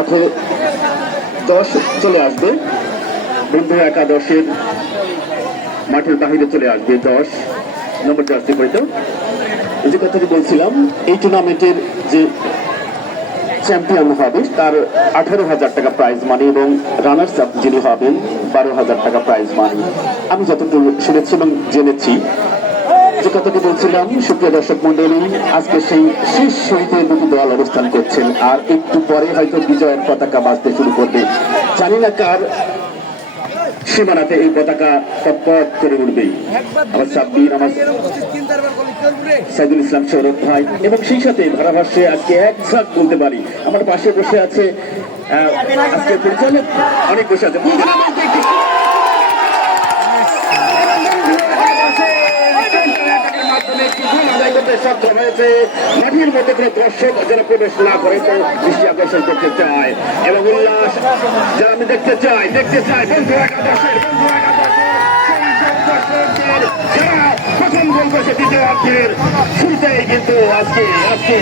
মাঠে দশ চলে আসবে। বন্ধু একাদশের মাঠের বাহিরে চলে আসবে দশ। নম্বর জার্সি এই যে কথাটি বলছিলাম, এই টুর্নামেন্টের যে চ্যাম্পিয়ন হবে, তার আঠারো হাজার টাকা প্রাইজ মানি এবং রানার্স আপ যিনি হবেন, বারো হাজার টাকা প্রাইজ মানি আমি যতটুকু শুনেছি এবং জেনেছি যে কথাটি বলছিলাম, সুপ্রিয় দর্শক মন্ডলী আজকে সেই শেষ শহীদে দুটি দল অবস্থান করছেন। আর একটু পরে হয়তো বিজয়ের পতাকা বাজতে শুরু করবে। জানি না কার সীমানাতে এই পতাকা পট করে উঠবে। আমার সাব্বির, আমার সাইদুল ইসলাম সৌরভ ভাই, এবং সেই সাথে ধারাভাষ্যে আজকে একসাথ বলতে পারি। আমার পাশে বসে আছে আজকে পরিচালক, অনেক বসে আছে মাধ্যমে একটি গোল আদায় করতে সক্ষম হয়েছে মাঠের মধ্যে কোনো দর্শক যেন প্রবেশ না করে তো দৃষ্টি আকর্ষণ করতে চায় এবং উল্লাস যারা আমি দেখতে চাই দেখতে চাই, বন্ধু প্রথম গোল করেছে দ্বিতীয় অর্ধের শুরুতেই কিন্তু আজকে আজকে।